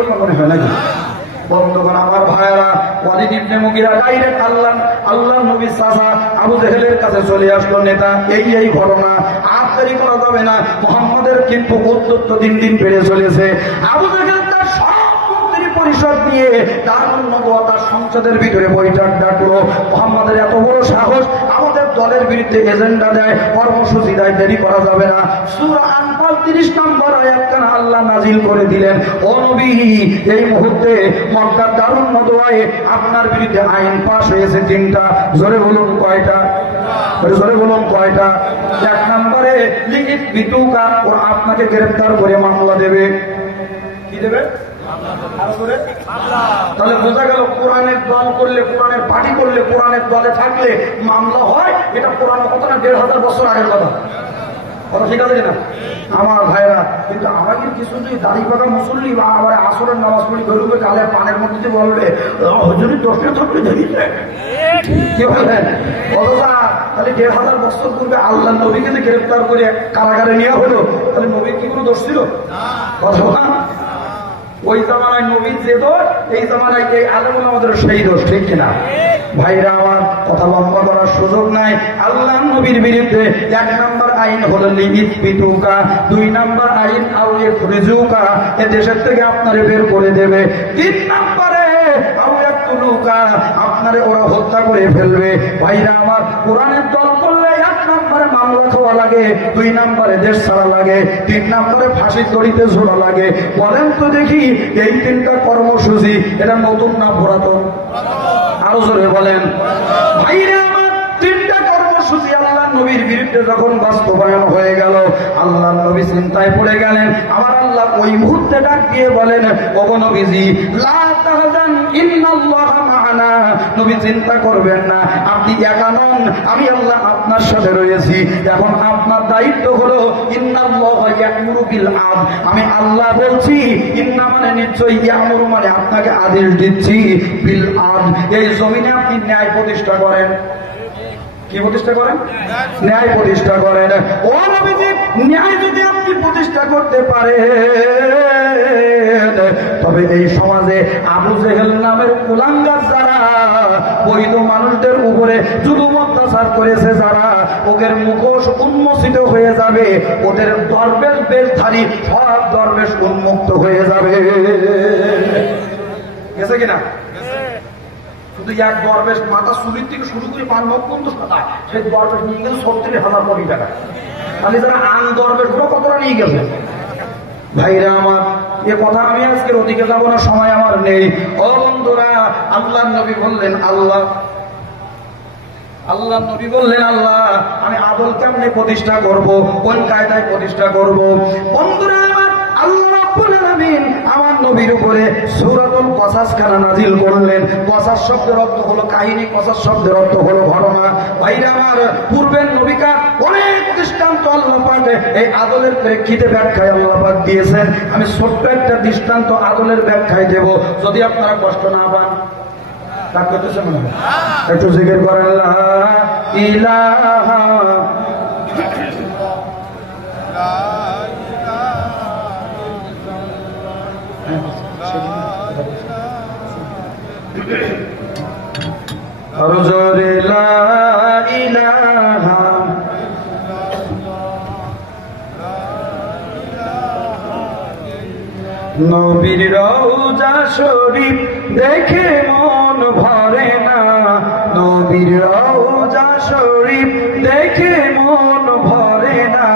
করলাম মনে হয় নাকি? বন্ধুগণ আমার ভাইয়েরা, ওয়ালিদ ইবনে মুগিরা ডাইরেক্ট আল্লাহ নবীর চাচা আবু জেহেলের কাছে চলে আসলো, নেতা এই ঘটনা, আর দেরি করা যাবে না, মুহাম্মাদের কিন্তু উদ্যত্ত দিন দিন বেড়ে চলেছে। আবু জেহেল তার সব মন্ত্রী পরিষদ নিয়ে তার তার সংসদের ভিতরে বৈঠক ডাকলো। মুহাম্মাদের এত বড় সাহস, আমাদের দলের বিরুদ্ধে এজেন্ডা দেয়, কর্মসূচি দেয়, দেরি করা যাবে না। সূরা আনফাল 30 নম্বর আয়াতখানা আল্লাহ নাজিল করে দিলেন, ও নবী, এই মুহূর্তে মক্কার দারুন নদওয়ায় আপনার বিরুদ্ধে আইন পাশ হয়েছে 3টা। জোরে বলুন কয়টা? জোরে বলুন কয়টা? 1 নম্বরে লিখিত বিতুকা, ও আপনাকে গ্রেফতার করে মামলা দেবে। কি দেবে? তাহলে বোঝা গেল কোরআনের দল করলে, কোরআনের পার্টি করলে, কোরআনের দলে থাকলে মামলা হয়। এটা কোরআন কত না 1500 বছর আগের কথা। কথা ঠিক আছে কিনা আমার ভাইরা? কিন্তু আমাদের কিছু যদি দাড়ি পাকা মুসল্লি বা আবার আসরের নামাজ পড়ি বেরোবে, কালে পানের মধ্যে বলবে যদি 10টা থাকলে ধরিয়ে কি বলবেন? অথবা তাহলে 1500 বছর পূর্বে আল্লাহ নবীকে যে গ্রেফতার করে কারাগারে নেওয়া হলো, তাহলে নবীর কি কোনো দোষ ছিল? অথবা ওই জামানায় নবীর যে দোষ, এই জামানায় এই আলেমুল আমাদের সেই দোষ, ঠিক কিনা ভাইরা? আমার কথা লম্বা করার সুযোগ নাই। আল্লাহ নবীর বিরুদ্ধে 1 নম্বর আইন হলো লিখিত বিতুকা, 2 নম্বর আইন আউয়ে খুরিজুকা, এ দেশের থেকে আপনারে বের করে দেবে, 3 নম্বরে আউয়ে তুলুকা, আপনারে ওরা হত্যা করে ফেলবে। ভাইরা আমার, কোরআনের দল করলে 1 নম্বরে মামলা খাওয়া লাগে, 2 নম্বরে দেশ ছাড়া লাগে, 3 নম্বরে ফাঁসির দড়িতে ঝোলা লাগে। বলেন তো দেখি, এই 3টা কর্মসূচি এটা নতুন না পুরাতন? আরো জোরে বলেন ভাইরা আমার। 3টা কর্মসূচি আল্লাহ নবীর বিরুদ্ধে যখন বাস্তবায়ন হয়ে গেল, আল্লাহ নবী চিন্তায় পড়ে গেলেন। আমার আল্লাহ ওই মুহূর্তে ডাক দিয়ে বলেন, ওগো নবীজি, লা তাহজান ইন্নাল্লাহা মা'ানা, নবী চিন্তা করবেন না, আপনি একা নন, আমি আল্লাহ আপনার সাথে রয়েছি। এখন আপনার দায়িত্ব হলো ইন্নাল্লাহা ইয়া'মুরু বিল আদল, আমি আল্লাহ বলছি, ইন্না মানে নিশ্চয়ই, ইয়া'মুরু মানে আপনাকে আদেশ দিচ্ছি, বিল আদল, এই জমিনে আপনি ন্যায় প্রতিষ্ঠা করেন। কি প্রতিষ্ঠা করেন? ন্যায় প্রতিষ্ঠা করেন। ও নবীজি, ন্যায় যদি আপনি প্রতিষ্ঠা করতে পারেন, তবে এই সমাজে আবু জেহেল নামের কুলাঙ্গার যারা বৈধ মানুষদের উপরে জুলুম অত্যাচার করেছে, যারা ওদের মুখোশ উন্মোচিত হয়ে যাবে, ওদের দরবেশ বেশধারী সব দরবেশ উন্মুক্ত হয়ে যাবে। গেছে কিনা? শুধু এক দরবেশ মাথা চুরির থেকে শুরু করে পান মুখ পর্যন্ত সাদা, সেই দরবেশ নিয়ে গেছে 70,000 কোটি টাকা। তাহলে যারা আন দরবেশ গুলো কতটা নিয়ে গেছে? ভাইরা আমার, এ কথা আমি আজকের ওদিকে যাবো না, সময় আমার নেই। ও বন্ধুরা, আল্লাহ নবী বললেন, আল্লাহ নবী বললেন, আল্লাহ আমি আদল কেমনে প্রতিষ্ঠা করব, কোন কায়দায় প্রতিষ্ঠা করব? বন্ধুরা আমার, আল্লাহ রাব্বুল আলামিন আমার নবীর উপরে সূরাতুল কসাস খানা নাজিল করলেন। কসাস শব্দের অর্থ হলো কাহিনী, কসাস শব্দের অর্থ হলো ঘটনা। ভাইরা আমার, পূর্বের নবীকার অনেক দৃষ্টান্ত আল্লাহ পাক এই আদলের প্রেক্ষিতে ব্যাখ্যায় আল্লাহ পাক দিয়েছেন। আমি ছোট্ট একটা দৃষ্টান্ত আদলের ব্যাখ্যায় দেব, যদি আপনারা কষ্ট না পান। তা করতেছে মনে হয়, একটু জিকির করেন, লা ইলাহা আর জোরে লা ইলাহা নবীর রওজা শরীফ দেখে মন ভরে না, নবীর রওজা শরীফ দেখে মন ভরে না,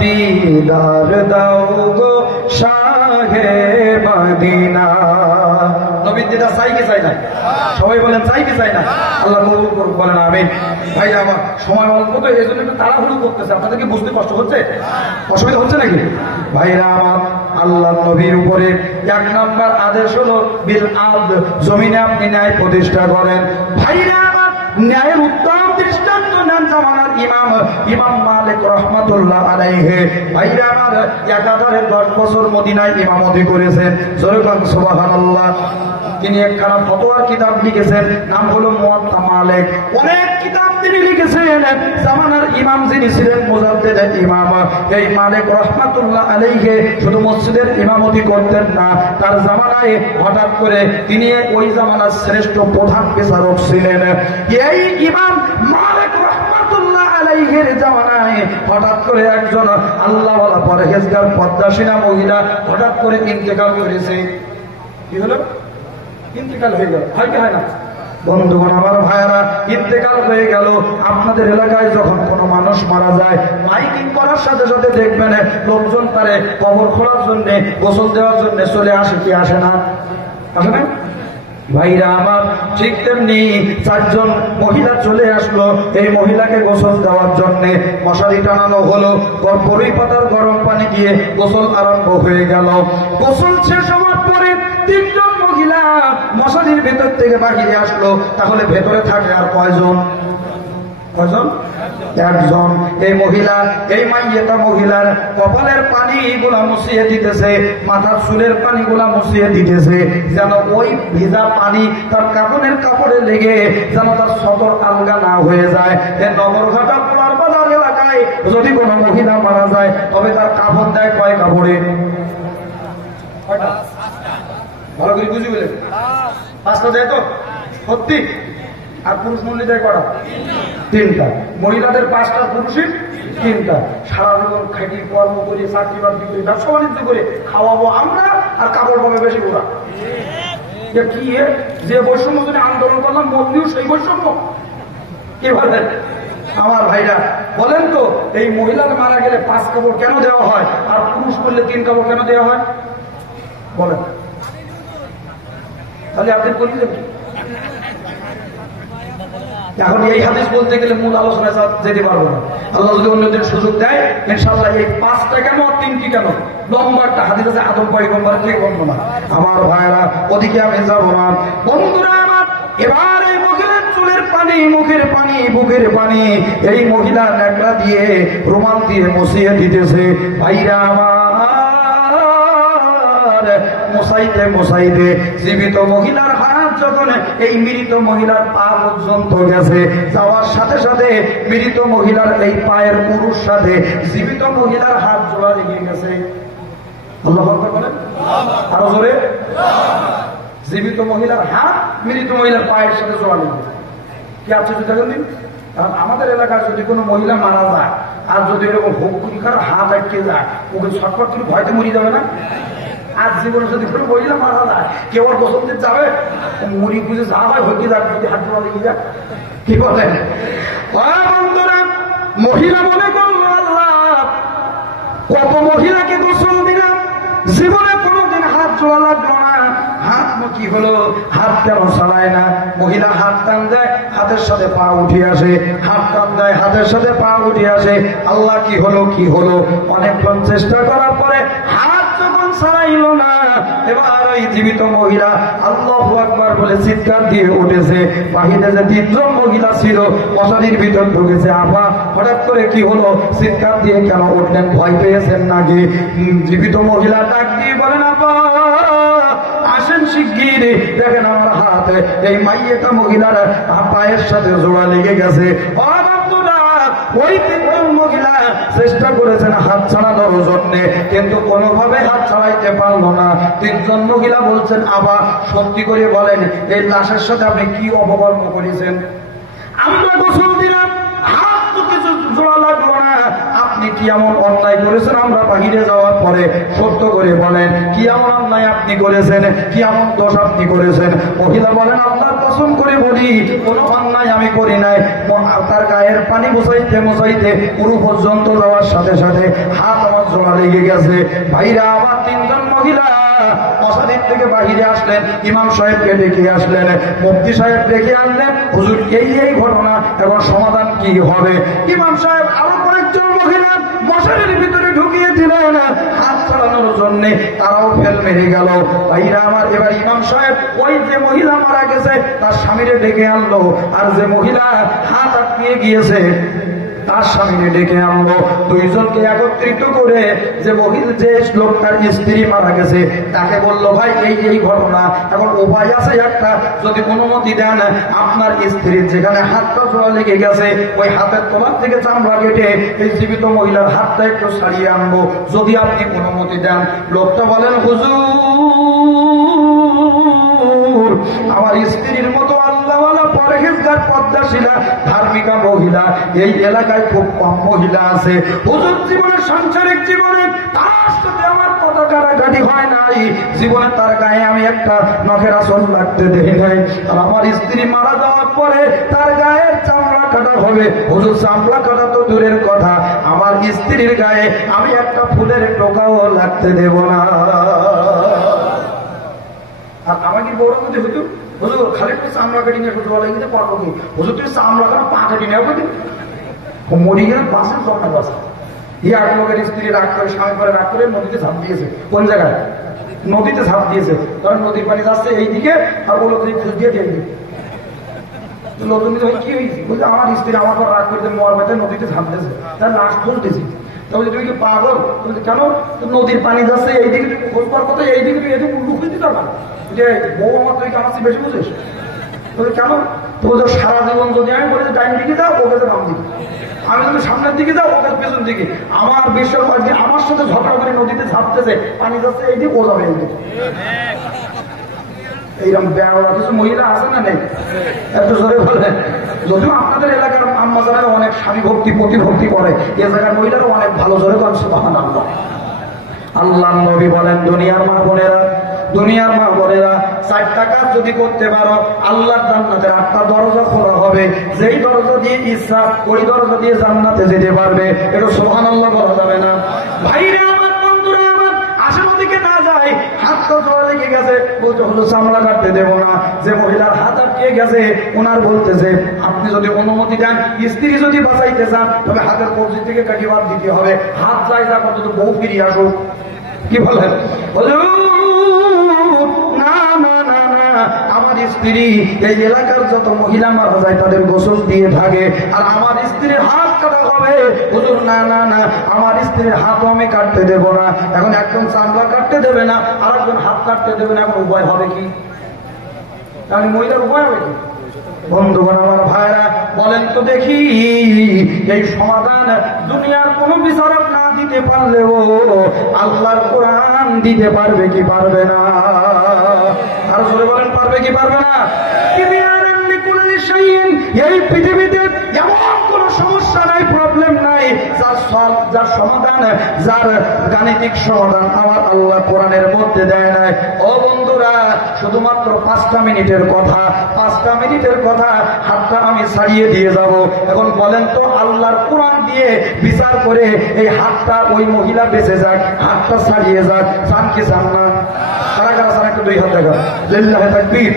দিদার দাও গো শাহে মদিনা। নবীর দিদার চাই কি চাই না? সবাই বলেন চাই কি চাই না? আল্লাহ কবুল করুন, বলেন আমিন। ভাইরা আমার, সময় অল্প তো, এই জন্য একটু তাড়াহুড়ো করতেছে। আপনাদের কি বুঝতে কষ্ট হচ্ছে? অসুবিধা হচ্ছে নাকি? ভাইরা আমার, আল্লাহ নবীর উপরে 1 নম্বর আদেশ হলো বিল আদল, জমিনে আপনি ন্যায় প্রতিষ্ঠা করেন। ভাইরা আমার, ন্যায়ের উত্তম দৃষ্টান্ত নেন জামানার ইমাম মালিক রাহমাতুল্লাহ আলাইহি। ভাইরা আমার, 10 বছর মদিনায় ইমামতি করেছেন। জোরে বলেন সুবহানাল্লাহ। তিনি একখানা ফতোয়ার কিতাব লিখেছেন, নাম হলো মুওয়াত্তা মালিক। অনেক কিতাব তিনি লিখেছেন। জামানার ইমাম যিনি ছিলেন মুজাদ্দিদ ইমাম, এই মালিক রাহমাতুল্লাহ আলাইহি শুধু মসজিদের ইমামতি করতেন না, তার জামানায় হঠাৎ করে তিনি ওই জামানার শ্রেষ্ঠ প্রধান বিচারক ছিলেন। এই ইমাম মালিক রাহমাতুল্লাহ আলাইহির জামানায় হঠাৎ করে একজন আল্লাহওয়ালা পরহেজগার পদ্মাসীনা মহিলা হঠাৎ করে ইন্তেকাল করেছে। কি হলো? ইন্তেকাল হয়ে গেল। হয় কি হয় না? বন্ধুগণ আমার ভাইয়েরা, ইন্তেকাল হয়ে গেল। আপনাদের এলাকায় যখন কোনো মানুষ মারা যায়, মাইকিং করার সাথে সাথে দেখবেন লোকজন তারে কবর খোলার জন্য, গোসল দেওয়ার জন্য চলে আসে কি আসে না? আসে না ভাইরা আমার? ঠিক তেমনি 4 জন মহিলা চলে আসলো এই মহিলাকে গোসল দেওয়ার জন্য। মশারি টানানো হলো, বড়ই পাতার গরম পানি দিয়ে গোসল আরম্ভ হয়ে গেল। গোসল শেষ হওয়ার পরে 3 জন মহিলা মশারির ভেতর থেকে বাহিরে আসলো। তাহলে ভেতরে থাকে আর কয়জন? কয়জন? 1 জন। এই মহিলা, এই মাইয়েতা মহিলার কপালের পানি গুলা মুছিয়ে দিতেছে, মাথার চুলের পানি গুলা মুছিয়ে দিতেছে, যেন ওই ভিজা পানি তার কাপড়ে লেগে যেন তার সদর আলগা না হয়ে যায়। এই নগরঘাটা পোড়ার বাজার এলাকায় যদি কোনো মহিলা মারা যায়, তবে তার কাপড় দেয় কয় কাপড়ে? ভালো করে বুঝি বলে 5টা দেয় তো সত্যি? আর পুরুষ মন্ডলী দেয় কটা? 3টা। মহিলাদের 5টা, পুরুষের 3টা। সারা জীবন খাইটি কর্ম করে, চাকরি বাকরি করে, ব্যবসা বাণিজ্য করে খাওয়াবো আমরা, আর কাপড় পাবে বেশি ওরা। কি যে বৈষম্য যদি আন্দোলন করলাম, মন্দিও সেই বৈষম্য। কি বলেন আমার ভাইরা? বলেন তো, এই মহিলার মারা গেলে 5 কাপড় কেন দেওয়া হয়, আর পুরুষ করলে 3 কাপড় কেন দেওয়া হয়? বলেন। তাহলে আপনি বললেন কি? এখন এই হাদিস বলতে গেলে মূল আলোচনায় যেতে পারবো না। আল্লাহ যদি অন্যদের সুযোগ দেয়, ইনশাআল্লাহ এই 5টা কেন, 3টি কেন, লম্বা একটা হাদিস আছে আদম পয়গম্বর থেকে বর্ণনা। আমার ভাইরা, ওদিকে আমি যাবো না। বন্ধুরা আমার, এবার এই মহিলার চুলের পানি, মুখের পানি, বুকের পানি এই মহিলা ন্যাকড়া দিয়ে, রুমাল দিয়ে মুছিয়ে দিতেছে। ভাইরা আমার, মুছাইতে মুছাইতে জীবিত মহিলার হাত যখন এই মৃত মহিলার পা পর্যন্ত গেছে, যাওয়ার সাথে সাথে মৃত মহিলার এই পায়ের পুরুষ সাথে জীবিত মহিলার হাত জোড়া লেগে গেছে। আল্লাহু আকবার বলেন আরো জোরে। জীবিত মহিলার হাত মৃত মহিলার পায়ের সাথে জোড়া লেগে গেছে। কি আশ্চর্য দেখেন দিন। কারণ আমাদের এলাকায় যদি কোনো মহিলা মারা যায়, আর যদি এরকম হুকুরি কারো হাত আটকে যায়, ওকে ছটফট করে ভয়তে মরি যাবে না? আর জীবনে যদি কোনো মহিলা মারা যায়, কেউ আর গোসল দিতে যাবে? মুড়ি বুঝে যা হয় হইতে যাক, যদি হাত জোড়া লেগে যাক। কি বলেন বন্ধুরা? মহিলা মনে করলো, আল্লাহ কত মহিলাকে গোসল দিলাম, জীবনে কোনোদিন হাত জোড়া লাগলো না। হাত কি হলো? হাত কেন চালায় না? মহিলা হাত টান দেয়, হাতের সাথে পা উঠে আসে, হাত টান দেয়, হাতের সাথে পা উঠে আসে। আল্লাহ কি হলো, কি হলো? অনেকক্ষণ চেষ্টা করার পরে হাত যখন ছাড়াইল না, এবার ওই জীবিত মহিলা আল্লাহু আকবার বলে চিৎকার দিয়ে উঠেছে। বাহিরে যে 3 জন মহিলা ছিল মশারির ভিতর ঢুকেছে। আপা হঠাৎ করে কি হলো? চিৎকার দিয়ে কেন উঠলেন? ভয় পেয়েছেন নাকি? জীবিত মহিলা ডাক দিয়ে বলেন, আপা আসেন শিগগির, দেখেন আমার হাত এই মাইয়েটা মহিলার পায়ের সাথে জোড়া লেগে গেছে। ওই 3 জন মহিলা চেষ্টা করেছেন হাত ছাড়ানোর জন্য, কিন্তু কোনোভাবে হাত ছাড়াইতে পারলো না। 3 জন মহিলা বলছেন, আবার সত্যি করে বলেন, এই লাশের সাথে আপনি কি অপকর্ম করেছেন? আমরা গোসল দিলাম, হাত তো কিছু জোড়া লাগলো না, আপনি কি এমন অন্যায় করেছেন? আমরা বাহিরে যাওয়ার পরে সত্য করে বলেন, কি এমন অন্যায় আপনি করেছেন, কি এমন দোষ আপনি করেছেন? মহিলা বলেন, আল্লাহর কসম করে বলি, কোনো অন্যায় আমি করি নাই। তার গায়ের পানি মুছাইতে মুছাইতে পুরো পর্যন্ত যাওয়ার সাথে সাথে হাত আমার জোড়া লেগে গেছে। ভাইরা আমার 3 জন মহিলা মসজিদ থেকে বাহিরে আসলেন, ইমাম সাহেবকে ডেকে আসলেন, মুফতি সাহেব ডেকে আনলেন। হুজুর এই ঘটনা, এখন সমাধান কি হবে? ইমাম সাহেব আরো কয়েকজন মহিলা মশারির ভিতরে ঢুকিয়ে দিলেন হাত চালানোর জন্য, তারাও ফেল মেরে গেল। ভাইরা আমার, এবার ইমাম সাহেব ওই যে মহিলা মারা গেছে তার স্বামীরে ডেকে আনলো, আর যে মহিলা হাত আটকিয়ে গিয়েছে তার সামনে ডেকে আনলো। দুইজনকে একত্রিত করে যে লোকটার স্ত্রী মারা গেছে তাকে বললো, ভাই এই ঘটনা, এখন উপায় আছে একটা, যদি অনুমতি দেন আপনার স্ত্রীর যেখানে হাতটা জোড়া লেগে গেছে ওই হাতের তলার থেকে চামড়া কেটে এই জীবিত মহিলার হাতটা একটু ছাড়িয়ে আনবো, যদি আপনি অনুমতি দেন। লোকটা বলেন, হুজুর আমার স্ত্রীর মতো আল্লাহওয়ালা পরহেজগার পদ্মাশীলা ধার্মিকা মহিলা এই এলাকায় খুব কম মহিলা আছে। হুজুর জীবনের সাংসারিক জীবনে তার সাথে আমার কথা কাটাকাটি হয় নাই, জীবনে তার গায়ে আমি একটা নখের আসন লাগতে দেই নাই, আর আমার স্ত্রী মারা যাওয়ার পরে তার গায়ের চামড়া কাটা হবে। হুজুর চামড়া কাটা তো দূরের কথা, আমার স্ত্রীর গায়ে আমি একটা ফুলের টোকাও লাগতে দেব না। আর আমাকে বড় মধ্যে হুজুর খালি একটু চামড়া কাটি নিয়ে হুজুর বলে কিন্তু পারবো কি, হুজুর তুমি চামড়া কাটা পা কাটি নেওয়া কিন্তু মরি গেলে বাসের জন্য বাসা। এক লোকের স্ত্রী রাগ করে, স্বামী করে রাগ করে নদীতে ঝাঁপ দিয়েছে। কোন জায়গায়? নদীতে ঝাঁপ দিয়েছে, কারণ নদীর পানি যাচ্ছে এইদিকে আর ও লোক খুঁজ দিয়ে এইদিকে। লোকজন কি হয়েছে? বলছে আমার স্ত্রী আমার পর রাগ করতে মর বেঁধে নদীতে ঝাঁপ দিয়েছে, তার লাশ খুঁজতেছি। তাহলে তুমি কি পাগল? কেন? নদীর পানি যাচ্ছে এইদিকে, তুমি খোঁজ পাওয়ার কথা এইদিকে, তুই এদিকে উল্লু খুঁজতে পারবা না যে বউ আমার তুই আমার বেশি বুঝিস। বলছে কেন? তো সারা জীবন যদি আমি বলি ডাইন দিকে যাও, ওকে বাম দিকে, আমি যদি সামনের দিকে যাও, ওকে পেছন দিকে, আমার বিশ্বাস আজকে আমার সাথে ঝগড়া করে নদীতে ঝাঁপতেছে, পানি যাচ্ছে এইদিকে, ও যাবে এইদিকে। এইরকম বেড়া কিছু মহিলা আছে না নেই? একটু জোরে বলে। যদিও আপনাদের এলাকার আম্মা যারা অনেক স্বামী ভক্তি প্রতিভক্তি করে, এ জায়গার মহিলারা অনেক ভালো, জোরে করেন সুবহানাল্লাহ। আল্লাহ নবী বলেন, দুনিয়ার মা বোনেরা চারটা কাজ যদি করতে পারো আল্লাহর জান্নাতের 8টা দরজা খোলা হবে, যেই দরজা দিয়ে ইচ্ছা ওই দরজা দিয়ে জান্নাতে যেতে পারবে। এটা সুবহানাল্লাহ বলা যাবে না? ভাইরা আমার, বন্ধুরা আমার, আসার দিকে না যায়, হাতটা জোড়া লেগে গেছে, বলতে হলো চামড়া কাটতে দেবো না। যে মহিলার হাত আটকে গেছে ওনার বলতেছে, আপনি যদি অনুমতি দেন, স্ত্রী যদি বাঁচাইতে চান তবে হাতের কবজি থেকে কাটি বাদ দিতে হবে, হাত যায় যা করতে বউ ফিরিয়ে আসুক। কি বলেন? না না না না, আমার স্ত্রী এই এলাকার যত মহিলা মারা যায় তাদের গোসল দিয়ে থাকে, আর আমার স্ত্রীর হাত কাটা হবে। হুজুর না না না, আমার স্ত্রীর হাতও আমি কাটতে দেব না। এখন একজন চামড়া কাটতে দেবে না, আর একজন হাত কাটতে দেবে না, এখন উপায় হবে কি? তাহলে মহিলার উপায় হবে কি? বন্ধুগণ আমার, ভাইরা বলেন তো দেখি, এই সমাধান দুনিয়ার কোন বিচারক না দিতে পারলেও আল্লাহর কোরআন দিতে পারবে কি পারবে না? আর জোরে বলেন, পারবে কি পারবে না? এই পৃথিবীতে এমন কোন সমস্যা নাই, প্রবলেম নাই যার সমাধান, যার গাণিতিক সমাধান আমার আল্লাহ কোরআনের মধ্যে দেয় নাই। ও বন্ধুরা, শুধুমাত্র 5টা মিনিটের কথা, 5টা মিনিটের কথা, হাতটা আমি ছাড়িয়ে দিয়ে যাব। এখন বলেন তো, আল্লাহর কোরআন দিয়ে বিচার করে এই হাতটা ওই মহিলা বেঁচে যাক, হাতটা ছাড়িয়ে যাক, চান কি চান না? কারা কারা চান? একটু 2 হাত দেখা। লিল্লাহি তাকবীর,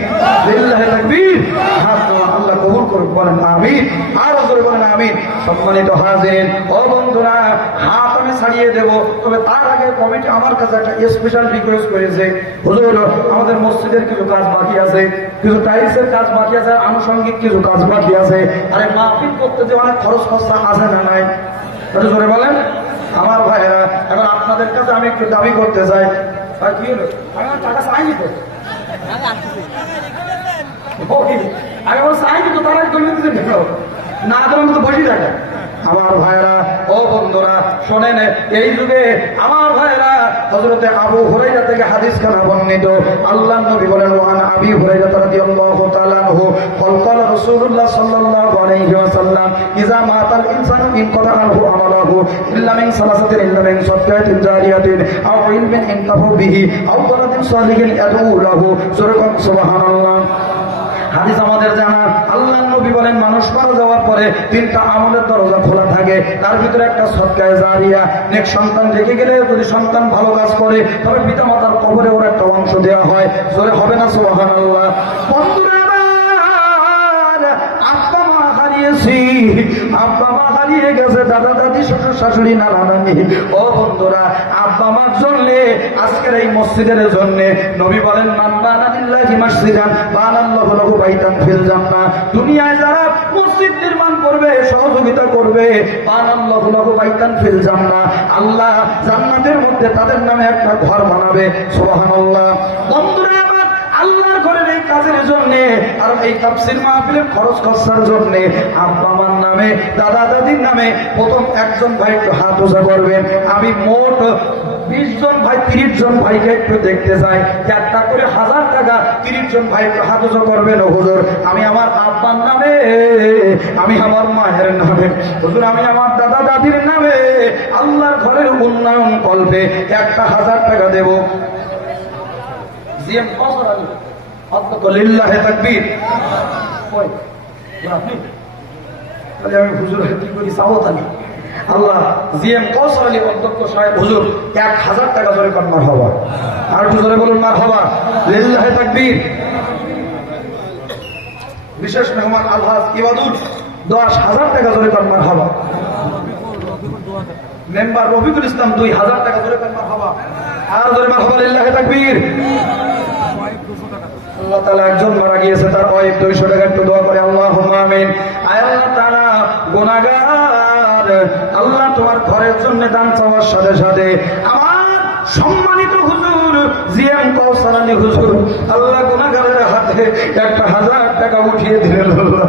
লিল্লাহি তাকবীর। হাত আল্লাহ কবুল করুন, বলেন আমিন। আর জোরে বলেন আমিন। সম্মানিত হাজিরিন, ও বন্ধুরা, হাত আমি ছাড়িয়ে দেব, তবে তার আগে কমিটি আমার কাছে একটা স্পেশাল রিকোয়েস্ট করেছে। হুজুর, আমাদের মসজিদের কিছু কাজ বাকি আছে, কিছু টাইলসের কাজ বাকি আছে, আনুষঙ্গিক কিছু কাজ বাকি আছে। আরে মাহফিল করতে যে অনেক খরচ খরচা আছে না নাই? একটু জোরে বলেন আমার ভাইয়েরা। এখন আপনাদের কাছে আমি একটু দাবি করতে চাই। কি হলো? আমি টাকা চাইনি তো, আমি আমার চাইনি তো, তারা না দিলাম তো বসে থাকে। আমার ভাইরা, ও বন্ধুরা শোনেন, এই যুগে আমার ভাইরা হযরতে আবু হুরায়রা থেকে হাদিস খানা বর্ণিত। আল্লাহর নবী বলেন, ওয়ান আবি হুরায়রা রাদিয়াল্লাহু তাআলা আনহু ক্বাল রাসূলুল্লাহ সাল্লাল্লাহু আলাইহি ওয়াসাল্লাম, ইযা মাতাল ইনসানু ইনকাতা আনহু আমালুহু ইল্লা মিন সালাসাতিন, ইল্লা মিন সাদকাতিন জারিয়াতিন আও ইলমিন ইনতাফু বিহি আও ওয়ালাদিন সালিহিন ইয়াদউ লাহু। সুবহানাল্লাহ। হাদিস আমাদের জানা। আল্লাহর নবী বলেন, মানুষ মারা যাওয়ার পরে 3টা আমলের দরজা খোলা থাকে, তার ভিতরে একটা সদকায়ে জারিয়া, নেক সন্তান রেখে গেলে যদি সন্তান ভালো কাজ করে তবে পিতামাতার কবরে ওর একটা অংশ দেওয়া হয়। জোরে হবে না সুবহানাল্লাহ? বন্ধুরা, আব্বা মা হারিয়েছি, আব্বা মা হারিয়ে গেছে, দাদা দাদি শ্বশুর শাশুড়ি নানা নানি। ও বন্ধুরা, আব্বা মার জন্যে আজকের এই মসজিদের জন্যে নবী বলেন মান বানা লিল্লাহি মাসজিদান বানাল্লাহু লাহু বাইতান ফিল জান্নাহ। দুনিয়ায় যারা মসজিদ নির্মাণ করবে, সহযোগিতা করবে, বানাল্লাহু লাহু বাইতান ফিল জান্নাহ, আল্লাহ জান্নাতের মধ্যে তাদের নামে একটা ঘর বানাবে। সুবহানাল্লাহ। বন্ধুরা আমার, আল্লাহর ঘরের এই কাজের জন্য আর এই তাফসীর মাহফিলের খরচ খরচার জন্য আব্বা আমার নামে, দাদা দাদির নামে প্রথম একজন ভাই একটু হাত উঁচা করবেন। আমি মোট 20 জন ভাই, 30 জন ভাইকে একটু দেখতে চাই। একটা করে 1000 টাকা 30 জন ভাই একটু হাত উঁচু করবেন। হুজুর, আমি আমার আব্বার নামে, আমি আমার মায়ের নামে, হুজুর আমি আমার দাদা দাদির নামে আল্লাহর ঘরের উন্নয়ন কল্পে 1000 টাকা দেব। জিএম কসর আলী লিল্লাহি তাকবীর। আমি হুজুর কি করি সাবধানী। আল্লাহ জিএম কৌশল আলী অধ্যক্ষ সাহেব হুজুর 1000 টাকা ধরে কর মারহাবা। আর একটু ধরে বলুন মারহাবা, লিল্লাহি তাকবীর। বিশেষ মেহমান আলহাজ ইবাদুল 10,000 টাকা ধরে কর মারহাবা। মেম্বার রফিকুল ইসলাম 2000 টাকা ধরে কর মারহাবা। আর ধরে মারহাবা, লিল্লাহি তাকবীর। আল্লাহ তাআলা একজন মারা গিয়েছে, তার ওয়াইফ 200 টাকা একটু দোয়া করে আল্লাহুম্মা আমিন। আয় আল্লাহ তাআলা, গুনাহগার আল্লাহ তোমার ঘরের জন্য দান চাওয়ার সাথে সাথে আমার সম্মানিত হুজুর জিএম কৌশল আলী হুজুর আল্লাহ গুনাহগারের হাতে 1000 টাকা উঠিয়ে দিলেন। আল্লাহ